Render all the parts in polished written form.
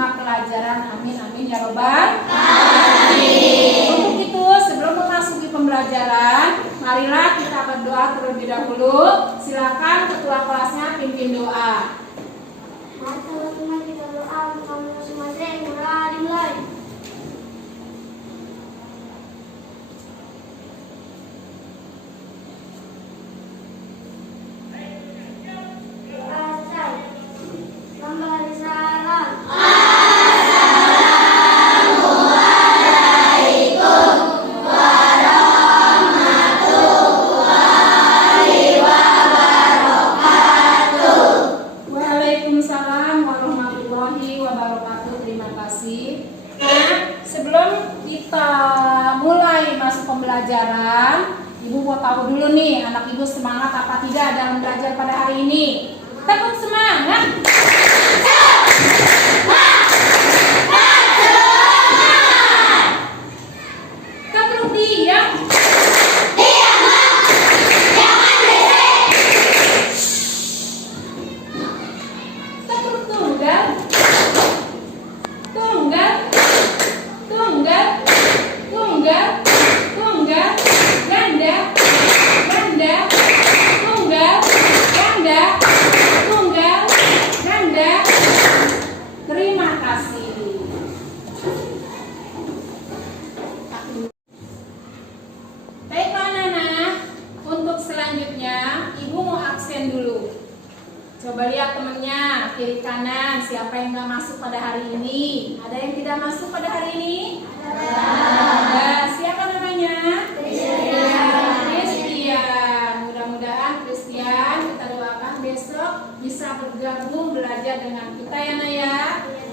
simak pelajaran. Amin, amin ya robbal alamin. Untuk itu, sebelum memasuki pembelajaran, marilah kita berdoa terlebih dahulu. Silakan ketua kelasnya pimpin doa. Mari teman-teman kita doa untuk semua yang dimulai. Pembelajaran, Ibu mau tahu dulu nih, anak Ibu semangat apa tidak dalam belajar pada hari ini? Tepuk semangat. Tepuk diam. Tepuk tunggal. Tunggal. Tunggal. Tunggal. Tunggal, ganda, ganda, tunggal, ganda, tunggal, ganda. Terima kasih. Baiklah anak-anak, untuk selanjutnya Ibu mau absen dulu. Coba lihat temennya, kiri kanan, siapa yang gak masuk pada hari ini? Ada yang tidak masuk pada hari ini? Ada. Siapa namanya? Christian. Mudah-mudahan Christian kita doakan besok bisa bergabung belajar dengan kita ya Naya.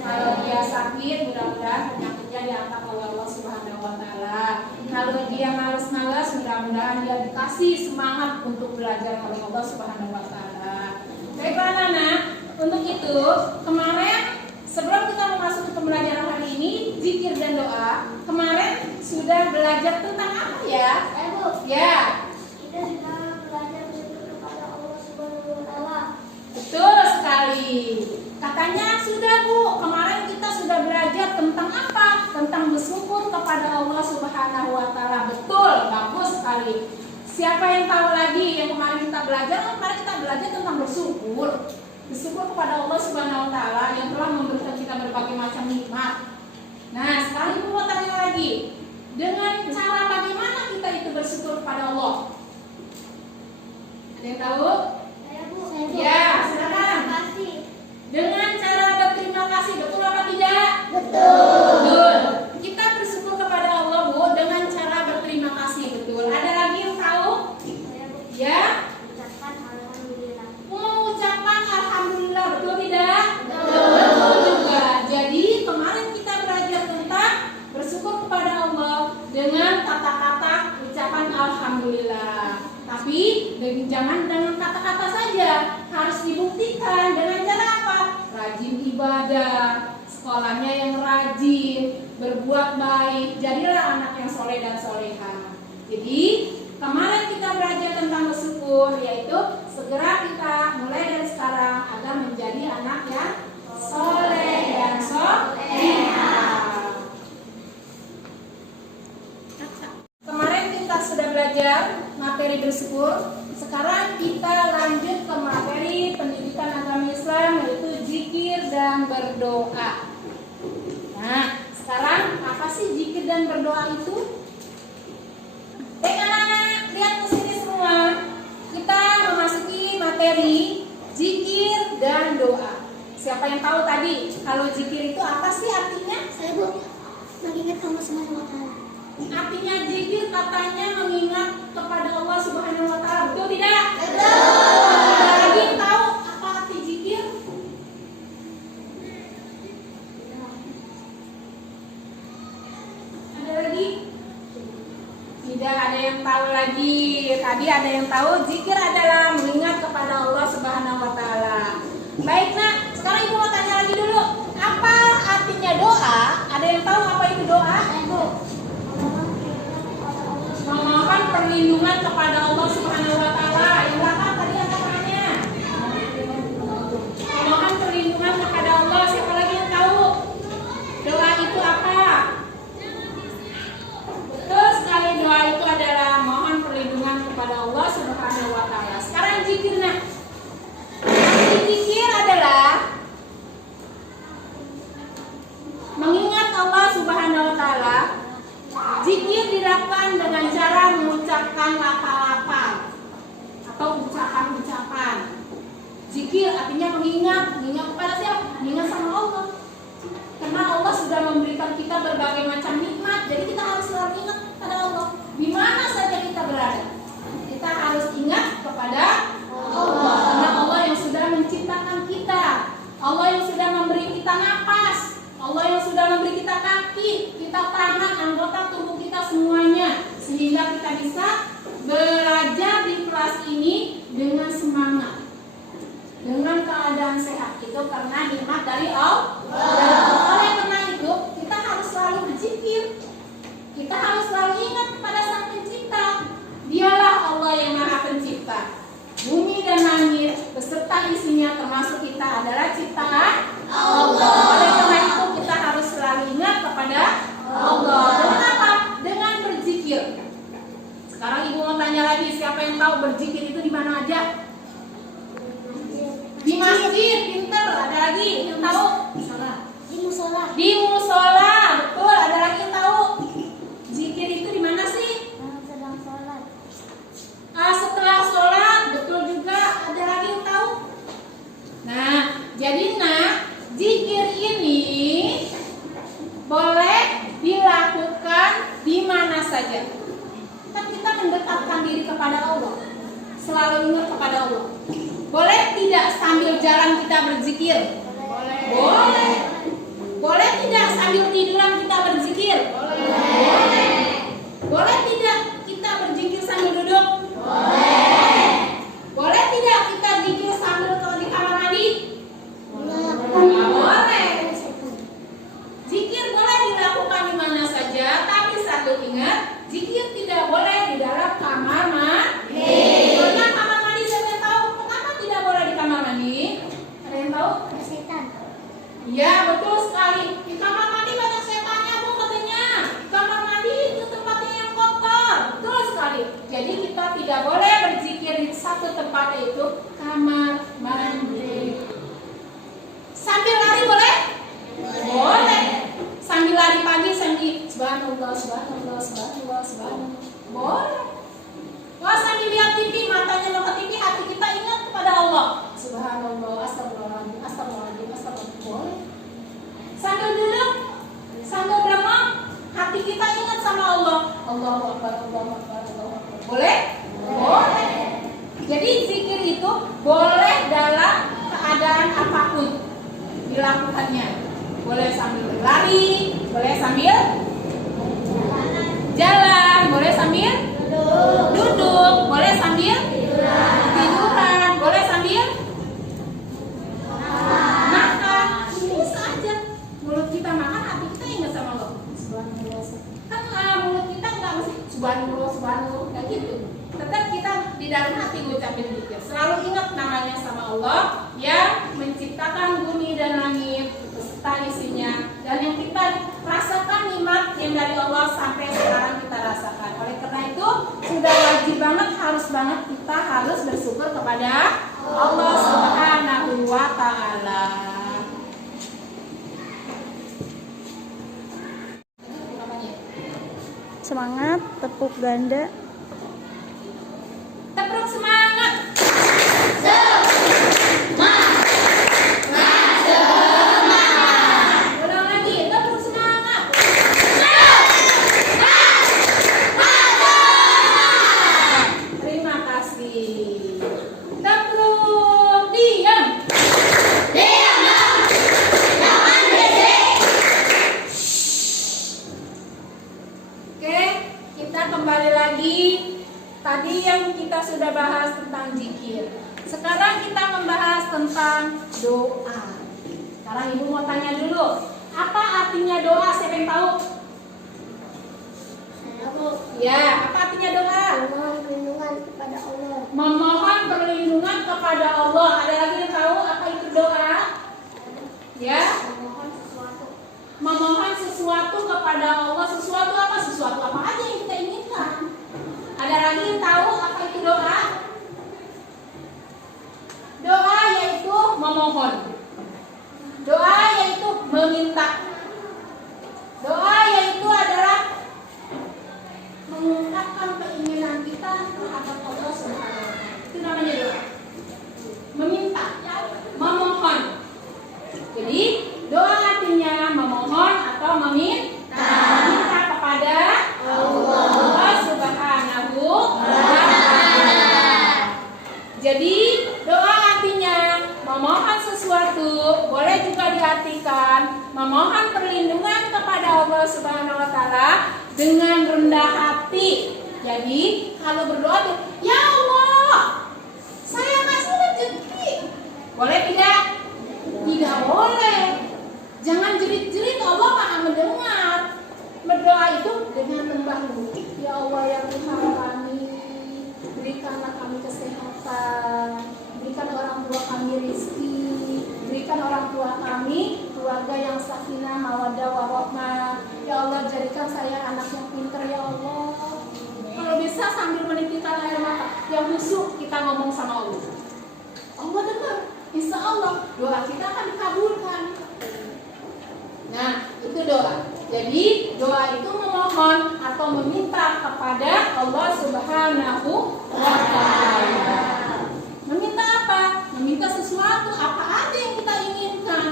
Kalau dia sakit, mudah-mudahan penyakitnya diangkat oleh Allah Subhanahu wa Ta'ala. Kalau dia malas-malas, mudah-mudahan dia dikasih semangat untuk belajar oleh Allah Subhanahu wa Ta'ala. Baiklah anak-anak, untuk itu kemarin sebelum kita memasuki pembelajaran hari ini, zikir dan doa, kemarin sudah belajar tentang apa ya? Bu. Ya. Kita sudah belajar bersyukur kepada Allah Subhanahu wa Ta'ala. Betul sekali. Katanya sudah Bu, kemarin kita sudah belajar tentang apa? Tentang bersyukur kepada Allah Subhanahu wa Ta'ala. Betul, bagus sekali. Siapa yang tahu lagi yang kemarin kita belajar? Kemarin kita belajar tentang bersyukur. Bersyukur kepada Allah Subhanahu wa Ta'ala yang telah memberikan kita berbagai macam nikmat. Nah, sekarang Ibu mau tanya lagi. Dengan cara bagaimana kita itu bersyukur kepada Allah? Ada yang tahu? Saya Bu. Ya, silakan. Terima kasih. Dengan cara berterima kasih, betul apa tidak? Betul. Betul. Kita bersyukur kepada Allah Bu dengan cara berterima kasih, betul. Ada lagi yang tahu? Saya Bu. Ya. Ucapkan alhamdulillah. Mengucapkan alhamdulillah, betul tidak? Betul. Betul juga. Jadi kemarin kita belajar tentang bersyukur kepada Allah dengan kata-kata ucapan alhamdulillah. Tapi jangan dengan kata-kata saja, harus dibuktikan dengan cara apa? Rajin ibadah, sekolahnya yang rajin, berbuat baik. Jadilah anak yang soleh dan soleha. Jadi kemarin kita belajar tentang bersyukur, yaitu segera kita mulai dari sekarang agar menjadi anak yang soleh dan soleha. Kemarin kita sudah belajar materi bersyukur. Sekarang kita lanjut ke materi pendidikan agama Islam, yaitu zikir dan berdoa. Nah, sekarang apa sih zikir dan berdoa itu? Baik anak-anak, lihat ke sini semua. Kita memasuki materi zikir dan doa. Siapa yang tahu tadi kalau zikir itu apa sih artinya? Saya Bu. Mengingat Allah Subhanahu wa Ta'ala. Artinya zikir katanya mengingat kepada Allah Subhanahu wa Ta'ala. Betul tidak? Betul. Ada lagi yang tahu apa arti zikir? Ada lagi? Tidak ada yang tahu lagi. Tadi ada yang tahu zikir adalah mengingat kepada Allah Subhanahu wa Ta'ala. Baik nak, sekarang Ibu mau tanya lagi dulu. Apa artinya doa? Ada yang tahu apa itu doa? Bu. Memohon perlindungan kepada Allah Subhanahu wa Ta'ala. Yang belakang tadi apa namanya? Memohon perlindungan kepada Allah. Siapa lagi yang tahu? Allah Subhanahu wa taala, zikir dilakukan dengan cara mengucapkan lafal-lafal atau ucapan-ucapan. Zikir artinya mengingat kepada siapa? Mengingat sama Allah. Karena Allah sudah memberikan kita berbagai macam nikmat, jadi kita harus selalu ingat pada Allah. Di mana saja kita berada, kita harus ingat kepada Allah. Karena Allah yang sudah menciptakan kita, Allah yang sudah memberi kita napas, Allah yang sudah memberi kita kaki, kita tangan, anggota tubuh kita semuanya, sehingga kita bisa belajar di kelas ini dengan semangat, dengan keadaan sehat. Itu karena nikmat dari Allah. Oleh karena itu kita harus selalu berzikir, kita harus selalu ingat kepada Sang Pencipta. Dialah Allah yang Maha Pencipta. Bumi dan langit beserta isinya termasuk kita adalah ciptaan Allah. Oleh karena itu kita harus selalu ingat kepada Allah. Dengan apa? Dengan berzikir. Sekarang ibu mau tanya lagi, siapa yang tahu berzikir itu di mana aja? Di masjid, pinter. Ada lagi yang tahu? Di musola. Di musola, betul. Ada lagi yang tahu? Zikir itu di mana sih? Sedang sholat. Setelah sholat, betul juga. Ada lagi yang tahu? Nah, jadi zikir ini boleh dilakukan di mana saja. Kan kita mendekatkan diri kepada Allah, selalu ingat kepada Allah. Boleh tidak sambil jalan kita berzikir? Boleh. Boleh tidak sambil tiduran kita berzikir? Boleh. Boleh tidak kita berzikir sambil duduk? Boleh. Boleh tidak kita zikir sambil di kamar mandi? Boleh. Zikir boleh dilakukan di mana saja, tapi satu ingat, zikir tidak boleh di dalam kamar mandi. Karena kamar mandi, siapa yang tahu kenapa tidak boleh di kamar mandi? Ada yang tahu? Setan. Ya, betul sekali. Di kamar mandi banyak setannya, Bu, katanya. Kamar mandi itu tempatnya yang kotor. Betul sekali. Jadi kita tidak boleh berzikir di satu tempat, yaitu kamar mandi. Sambil lari boleh? Boleh. Sambil lari pagi, sambil subhanallah, subhanallah, subhanallah, subhanallah. Boleh. Wah, sambil lihat TV, matanya mau ke TV, hati kita ingat kepada Allah. Subhanallah, astagfirullahaladzim, astagfirullahaladzim, astagfirullahaladzim. Boleh. Sambil duduk, sambil beremang, hati kita ingat sama Allah. Allahu Akbar, Allahu Akbar, Allahu Akbar. Boleh? Boleh. Jadi zikir itu boleh dalam keadaan apapun dilakukannya. Boleh sambil berlari, boleh sambil jalan, boleh sambil duduk, boleh sambil tiduran, boleh sambil makan. Bisa aja. Mulut kita makan, hati kita ingat sama Allah. Subhanallah. Kan mulut kita nggak mesti subhanallah, subhanallah, kayak gitu. Tetap kita di dalam hati ngucapin zikir. Selalu ingat namanya sama Allah yang menciptakan bumi dan langit beserta isinya, dan yang kita rasakan nikmat yang dari Allah sampai sekarang kita rasakan. Oleh karena itu sudah wajib banget, harus banget kita harus bersyukur kepada Allah Subhanahu wa taala. Semangat, tepuk ganda. Tepuk semangat. Ulang lagi, tepuk semangat. Terima kasih. Tepuk diam. Oke, kita kembali lagi. Tadi yang kita sudah bahas tentang zikir. Sekarang kita membahas tentang doa. Sekarang ibu mau tanya dulu, apa artinya doa? Siapa yang tahu? Ya, apa artinya doa? Memohon perlindungan kepada Allah. Memohon perlindungan kepada Allah. Ada lagi yang tahu apa itu doa? Ya, Memohon sesuatu. memohon sesuatu kepada Allah. Sesuatu apa? Sesuatu apa aja yang kita inginkan. Ada lagi yang tahu apa itu doa? Doa yaitu memohon. Doa yaitu meminta. Subhanahu wa taala dengan rendah hati. Jadi, kalau berdoa tuh, "Ya Allah, saya kasih rezeki." Boleh tidak? Tidak boleh. Jangan jerit-jerit, Allah Maha mendengar. Berdoa itu dengan lembah lembut. Ya Allah yang Tuhan kami, berikanlah kami kesehatan, berikan orang tua kami rezeki, berikan orang tua kami keluarga yang sakinah, mawaddah, warahmah. Ya Allah, jadikan saya anak yang pintar ya Allah. Kalau bisa sambil menitikkan air mata, yang khusyuk kita ngomong sama Allah. Allah dengar, insya Allah doa kita akan dikabulkan. Nah, itu doa. Jadi doa itu memohon atau meminta kepada Allah Subhanahu wa taala. Meminta apa? Meminta sesuatu, apa aja yang kita inginkan.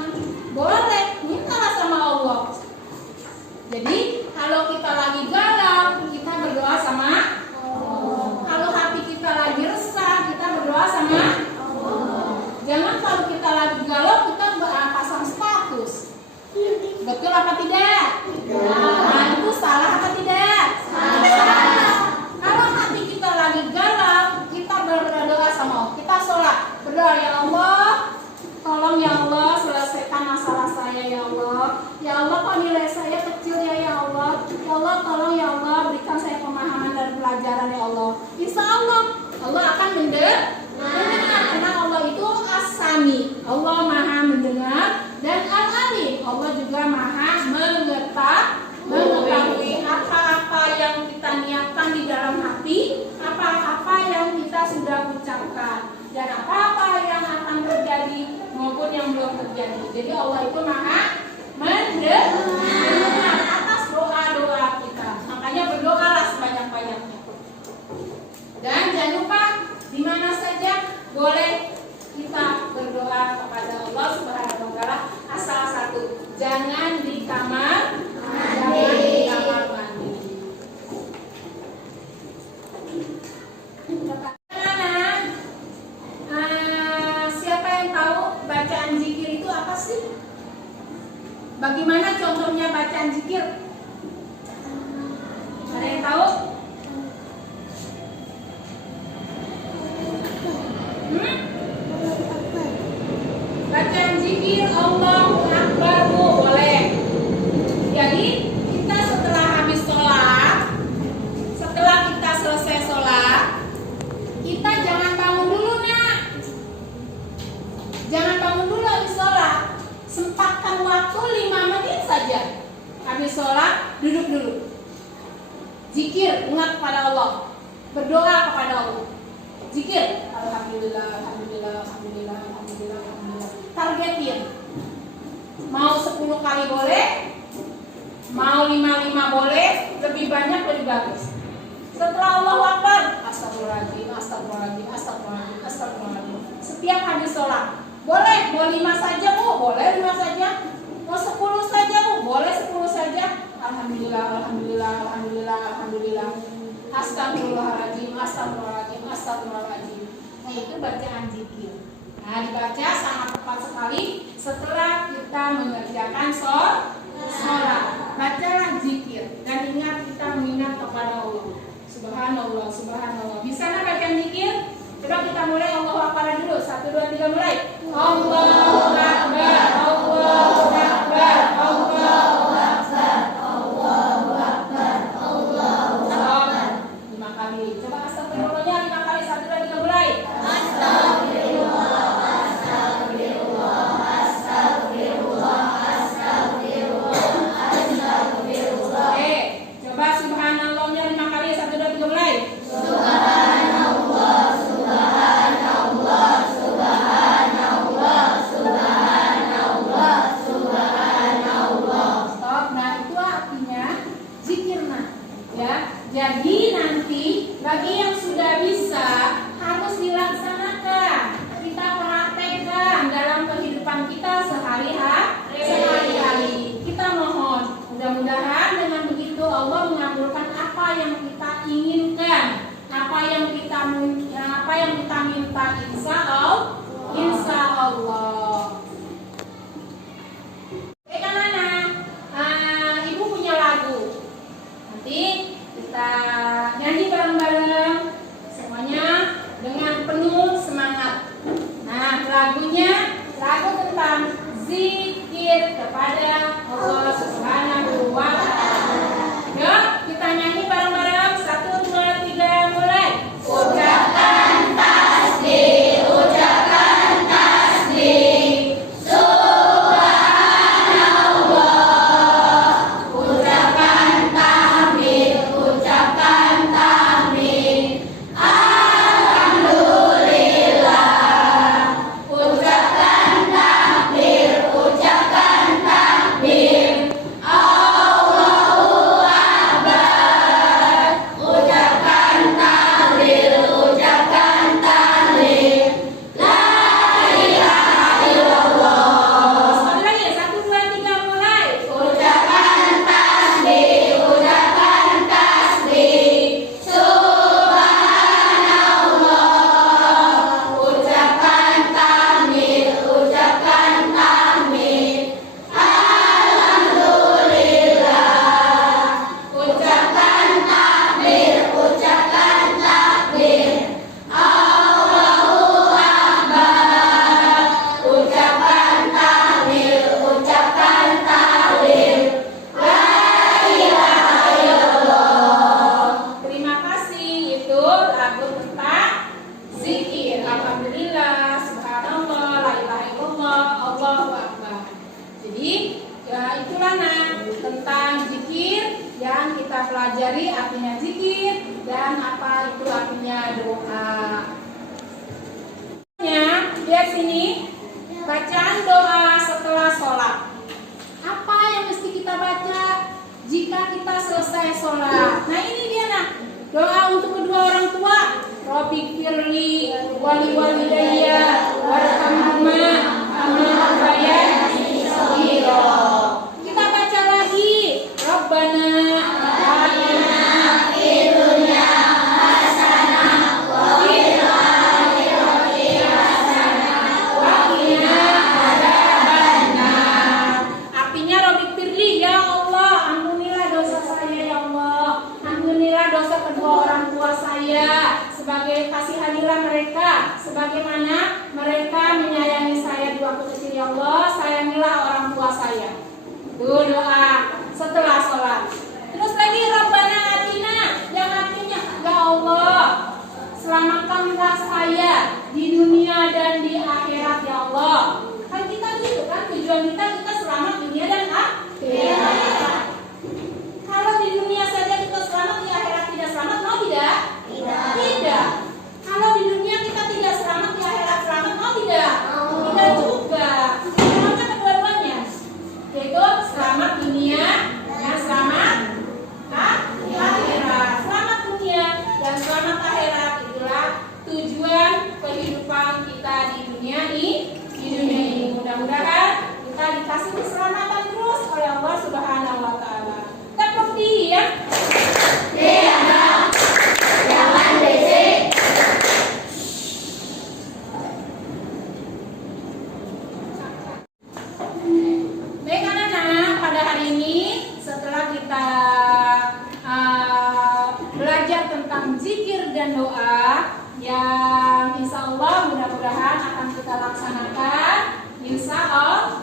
Boleh, mintalah sama Allah. Jadi kalau kita lagi galau, kita berdoa sama Allah. Kalau hati kita lagi resah, kita berdoa sama Allah. Jangan kalau kita lagi galau, kita pasang status. Betul apa tidak? Nah, itu salah apa tidak? Salah. Kalau hati kita lagi galau, kita berdoa sama Allah. Kita sholat, berdoa, ya Allah, tolong ya Allah selesaikan masalah saya ya Allah. Ya Allah, kok nilai saya kecil ya Allah. Ya Allah, tolong ya Allah berikan saya pemahaman dan pelajaran ya Allah. Insya Allah Allah akan mendengar, karena Allah itu As-Sami, Allah Maha mendengar, dan Al-Alim, Allah juga Maha mengetahui apa-apa yang kita niatkan di dalam hati, apa-apa yang kita sudah ucapkan, dan apa-apa yang akan terjadi maupun yang belum terjadi. Jadi Allah itu Maha mendengar atas doa-doa kita. Makanya berdoalah sebanyak-banyaknya. Dan jangan lupa di mana saja boleh kita berdoa kepada Allah Subhanahu wa taala, asal satu, jangan di kamar mandi. Siapa yang tahu bacaan zikir itu apa sih? Bagaimana contohnya bacaan zikir? Ada yang tahu? Bacaan zikir Allahu Akbar, Bu, boleh. Jadi kita setelah habis sholat, setelah kita selesai sholat, kita jangan bangun dulu, nak. Jangan bangun dulu habis sholat. Sempatkan waktu 5 menit saja. Habis sholat, duduk dulu. Zikir, ingat kepada Allah. Berdoa kepada Allah. Zikir, alhamdulillah, alhamdulillah, alhamdulillah, alhamdulillah, alhamdulillah. Targetin. Mau 10 kali boleh, mau 5 boleh, lebih banyak lebih bagus. Setelah Allahu Akbar, astagfirullahaladzim, astagfirullahaladzim, astagfirullahaladzim, astagfirullahaladzim. Setiap habis sholat, boleh, mau 5 saja, Bu, boleh 5 saja. Mau 10 saja, Bu, boleh 10 saja. Alhamdulillah, alhamdulillah, alhamdulillah, alhamdulillah. Astagfirullahaladzim, astagfirullahaladzim, astagfirullahaladzim. Nah, itu bacaan zikir. Nah, dibaca sangat tepat sekali setelah kita mengerjakan sholat. Bacalah zikir dan ingat kita mengingat kepada Allah. Subhanallah, subhanallah. Bisa nggak bacaan zikir? Coba kita mulai Allahu Akbar dulu. 1, 2, 3 mulai. Allahu Akbar, Allahu Akbar, Allahu Akbar, Allahu Akbar, Allahu Akbar. 5 kali. Coba astagfirullahnya 5 kali. 1, 2, 3 mulai. Astagfirullah, astagfirullah, astagfirullah, astagfirullah, astagfirullah. Coba subhanallahnya 5 kali. 1, 2, 3 mulai. Subhanallah, subhanallah, subhanallah, subhanallah, subhanallah. Stop. Nah, itu artinya zikir, nah, ya. Jadi nanti bagi yang sudah bisa harus dilaksanakan. Kita praktekkan dalam kehidupan kita sehari-hari. Kita mohon mudah-mudahan dengan begitu Allah mengabulkan apa yang kita inginkan, apa yang kita minta, insya Allah. Kan Nana, ibu punya lagu pelajari artinya zikir dan apa itu artinya doa. Lihat sini, bacaan doa setelah sholat. Apa yang mesti kita baca jika kita selesai sholat? Nah ini dia nah, doa untuk kedua orang tua. Robbighfirli wali walidayya warhamhuma kama rabbayani shaghira. Kita baca lagi, Rabbana atina fid dunya hasanah wa fil akhirati hasanah wa qina adzabannar. Artinya Robbighfirli, ya Allah, ampunilah dosa saya ya Allah. Ampunilah dosa kedua orang tua saya. Sebagai kasihanilah mereka sebagaimana mereka menyayangi saya di waktu kecil ya Allah, sayangilah orang tua saya. Itu doa setelah sholat. Terus lagi Rabbana atina, yang artinya ya Allah, selamatkanlah saya di dunia dan di akhirat ya Allah. Kan kita gitu kan, tujuan kita selamat dunia dan akhirat. Kalau di dunia saja kita selamat, di akhirat tidak selamat, mau tidak? Tidak. Kalau di dunia kita tidak selamat, di akhirat selamat, mau tidak? Tidak juga. Selamatnya kedua-duanya, yaitu selamat dunia dan selamat akhirat. Selamat dunia dan selamat akhirat itulah tujuan kehidupan kita di dunia ini. Mudah-mudahan kita dikasih keselamatan terus oleh Allah Subhanahu wa taala. Kita pergi ya. Jangan berisik. Baik anak-anak, pada hari ini setelah kita belajar tentang zikir dan doa yang insya Allah mudah-mudahan akan kita laksanakan. Insya Allah.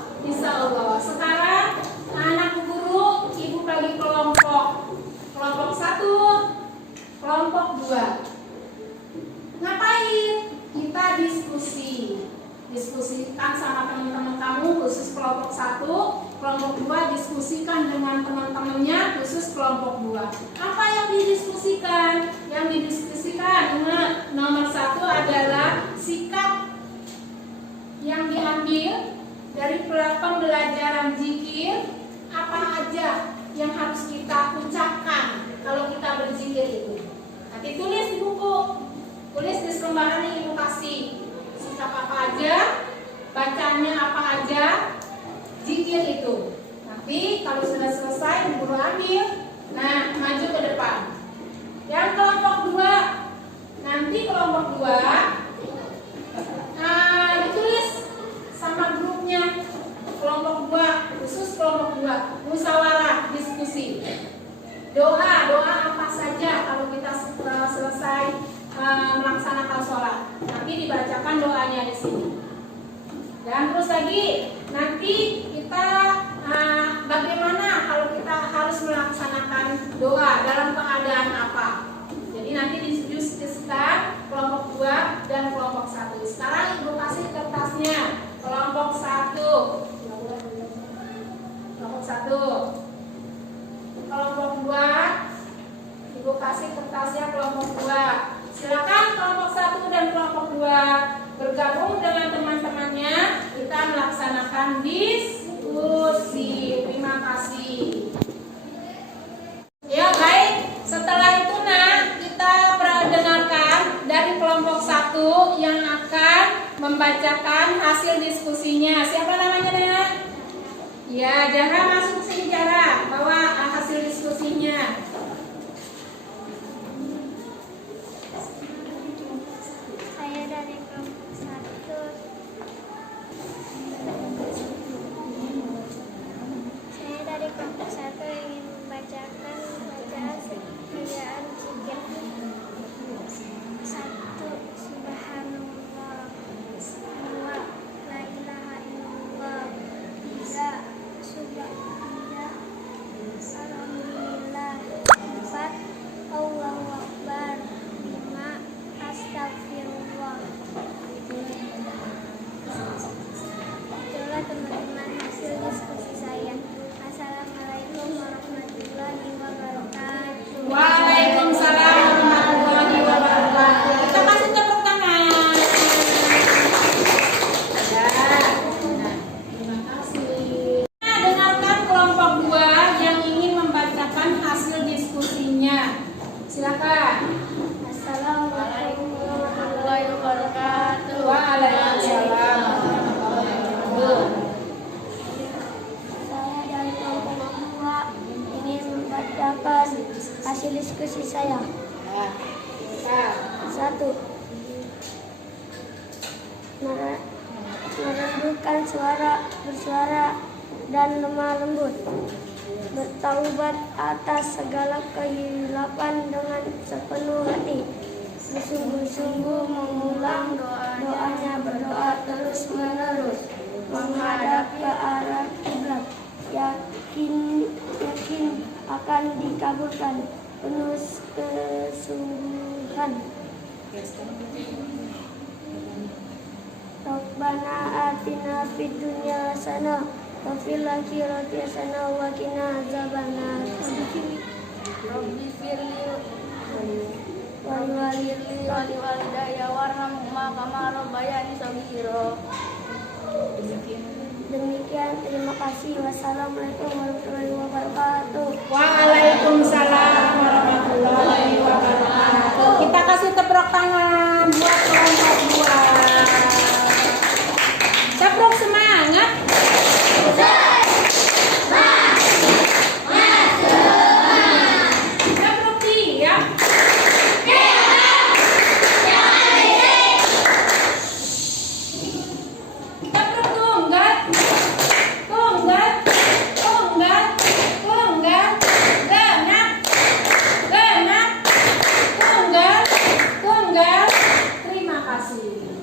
Sekarang anak guru, ibu bagi kelompok 1, kelompok 2. Ngapain? Kita diskusikan sama teman-teman kamu khusus kelompok 1, kelompok 2 diskusikan dengan teman-temannya khusus kelompok 2. Apa yang didiskusikan? Yang didiskusikan nomor 1 adalah sikap yang diambil dari pembelajaran zikir. Apa aja yang harus kita ucapkan kalau kita berzikir itu? Nanti tulis di buku, tulis di selembaran yang ibu kasih. Sikap apa aja, bacanya apa aja, zikir itu. Nanti kalau sudah selesai, guru ambil. Nah, maju ke depan. Yang kelompok 2, nanti kelompok 2 ditulis sama grupnya. Kelompok 2, khusus kelompok 2, musyawarah, diskusi. Doa apa saja kalau kita selesai melaksanakan sholat. Nanti dibacakan doanya di sini. Dan terus lagi, nanti kita bagaimana kalau kita harus melaksanakan doa dalam keadaan apa. Jadi nanti didiskusikan kelompok 2 dan kelompok 1. Sekarang ibu kasih kertasnya. Kelompok 1. Kelompok 1. Kelompok 2, ibu kasih kertasnya kelompok 2. Silakan kelompok 1 dan kelompok 2 bergabung dengan teman-temannya. Kita melaksanakan diskusi. Terima kasih. Ya baik, setelah itu kita dengarkan dari kelompok 1 yang akan membacakan hasil diskusinya. Siapa namanya Nana? Ya, Jara masuk sini Jara, bawa hasil diskusinya. Saya dari kelompok 1. Saya dari kelompok 1 ingin membacakan bacaan kerjaan zikir. 1. Subhanallah. 2. La ilaha illallah. 3. Subhanallah. hasil diskusi saya. Ya, silakan. 1. Merendahkan bersuara dan lemah lembut. Bertaubat atas segala kehilapan dengan sepenuh hati. Bersungguh-sungguh mengulang doanya, berdoa terus menerus menghadap ke arah kiblat. Yakin akan dikabulkan penuh kesungguhan. Rabbana atina fid dunya hasanah wa fil akhirati hasanah wa qina azabannar. Rabbi firli wa walidayya warhamhuma kama rabbayani shaghira. Demikian, terima kasih. Wassalamualaikum warahmatullahi wabarakatuh. Waalaikumsalam warahmatullahi wabarakatuh. Kita kasih tepuk tangan buat kelompok 2. Tepuk semangat. Tepuk diam. Tepuk tunggal. Tunggal. Tunggal. Tunggal. Genap. Genap. Tunggal. Tunggal. Terima kasih.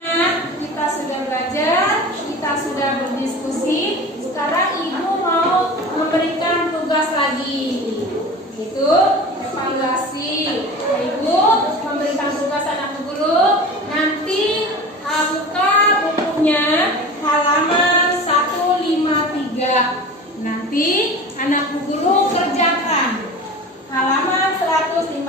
Nah, kita sudah belajar, kita sudah berdiskusi. Sekarang Ibu mau memberikan tugas lagi. Itu evaluasi. Ibu memberikan tugas anak guru. Nanti buka bukunya halaman 153. Nanti anak guru kerjakan halaman 153,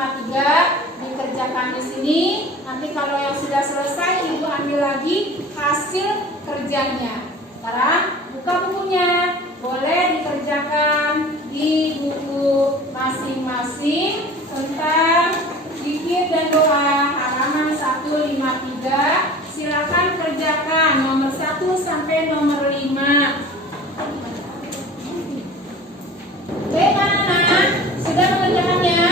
dikerjakan di sini. Nanti kalau yang sudah selesai, Ibu ambil lagi hasil kerjanya. Sekarang buka bukunya, boleh dikerjakan di buku masing-masing tentang zikir dan doa halaman 153. Silakan kerjakan nomor 1 sampai nomor 5. Baik anak-anak, sudah mengerjakannya?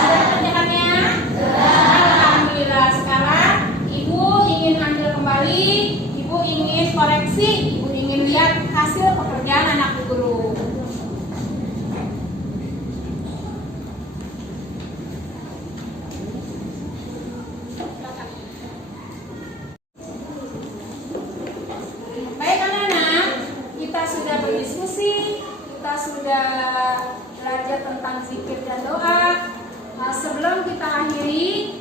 Sudah mengerjakannya? Alhamdulillah. Sekarang Ibu ingin ambil kembali, Ibu ingin koreksi, Ibu ingin lihat hasil pekerjaan anak guru. Baik anak-anak, kita sudah berdiskusi, kita sudah belajar tentang zikir dan doa. Sebelum kita akhiri,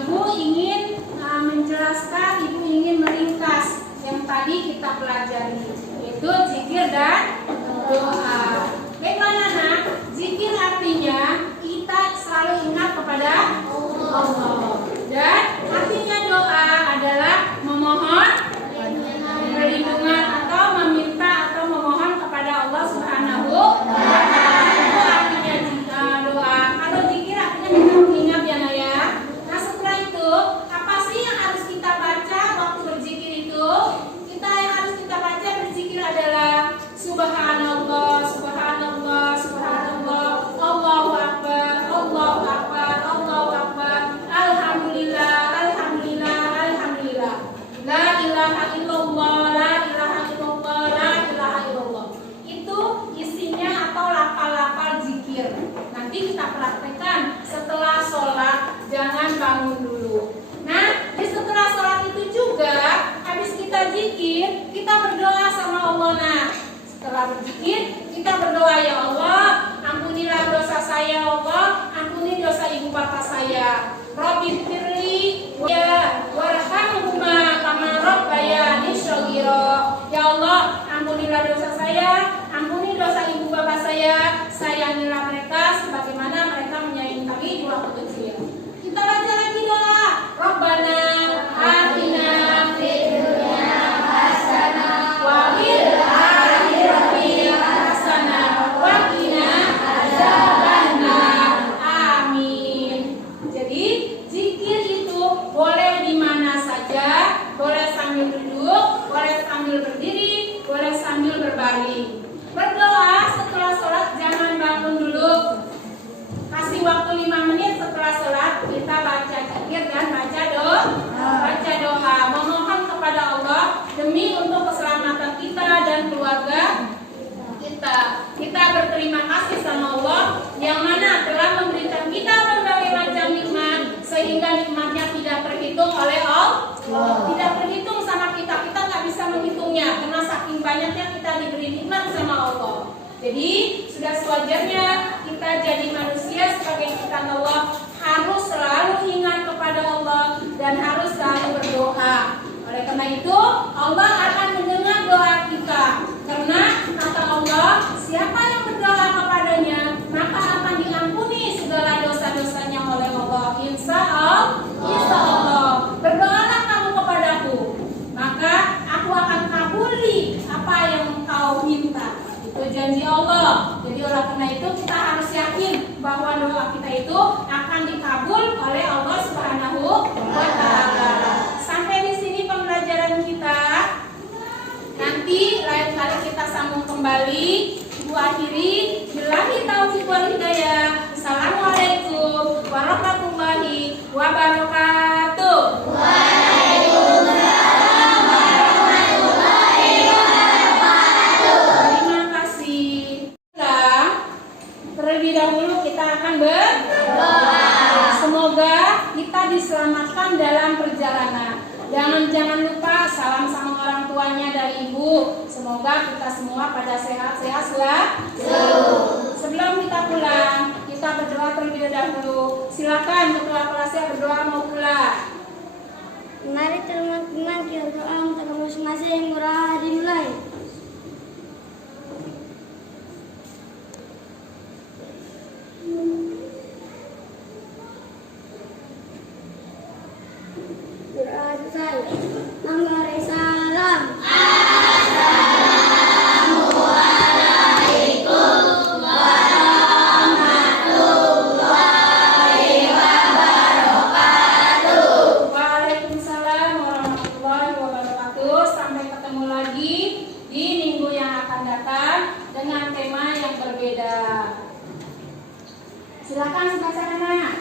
Ibu ingin menjelaskan, Ibu ingin meringkas yang tadi kita pelajari, yaitu zikir dan doa. Baiklah anak-anak, zikir artinya kita selalu ingat kepada Allah. Dan artinya doa adalah memohon perlindungan atau meminta atau memohon kepada Allah Subhanahu wa Ta'ala. Itu artinya doa. Kalau zikir artinya kita mengingat ya Nak ya. Nah setelah itu apa sih yang harus kita baca waktu berzikir itu? Yang harus kita baca berzikir adalah Subhanallah, Subhanallah, Subhanallah, Allahu Akbar, Allahu Akbar, Allahu Akbar, Alhamdulillah, Alhamdulillah, Alhamdulillah, La ilaha illallah, La ilaha illallah, La ilaha illallah. Itu isinya atau lafal-lafal zikir. Nanti kita praktekkan setelah sholat, jangan bangun dulu. Nah, di setelah sholat itu juga, habis kita zikir, kita berdoa sama Allah. Nah, setelah berzikir, kita berdoa, ya Allah, ampunilah dosa saya, Allah, ampuni dosa ibu bapak saya. Rabbi firli ya warhamhuma kama rabbayani shaghira. Ya Allah, ampunilah dosa saya, ampuni dosa ibu bapak saya, sayangilah mereka sebagaimana mereka menyayangi kami di waktu kecil. Kita baca lagi doa. Rabbana atina fid dunya hasanah wa fil akhirati hasanah wa qina azabannar. Amin. Jadi zikir itu boleh di mana saja, boleh sambil duduk, boleh sambil berdiri, boleh sambil berbaring. Kita berterima kasih sama Allah yang mana telah memberikan kita berbagai macam nikmat sehingga nikmatnya tidak terhitung oleh Allah. Tidak terhitung sama kita nggak bisa menghitungnya karena saking banyaknya kita diberi nikmat sama Allah. Jadi sudah sewajarnya kita jadi manusia sebagai ciptaan Allah harus selalu ingat kepada Allah dan harus selalu berdoa. Oleh karena itu Allah akan mendengar doa kita karena kata Allah, siapa yang berdoa kepadanya maka akan diampuni segala dosa-dosanya oleh Allah. Insya Allah. Berdoalah kamu kepadaku, maka aku akan kabuli apa yang kau minta. Itu janji Allah. Jadi oleh karena itu kita harus yakin bahwa doa kita itu akan dikabul oleh Allah Subhanahu wa Ta'ala. Sampai di sini pembelajaran kita. Nanti lain kali kita sambung kembali. Ibu akhiri, billahi taufiq wal hidayah. Assalamualaikum warahmatullahi wabarakatuh. Terima kasih. Terlebih dahulu kita akan berdoa. Semoga kita diselamatkan dalam perjalanan. Jangan lupa salam sama orang tuanya dari ibu. Semoga kita semua pada sehat-sehat selalu. Sebelum kita pulang, kita berdoa terlebih dahulu. Silakan ketua kelasnya berdoa mau pulang. Mari teman-teman kita berdoa untuk masing-masing murah dimulai. Doa saya. Nomor salam. Waalaikumsalam warahmatullahi wabarakatuh. Sampai ketemu lagi di minggu yang akan datang dengan tema yang berbeda. Silakan sebelah sana.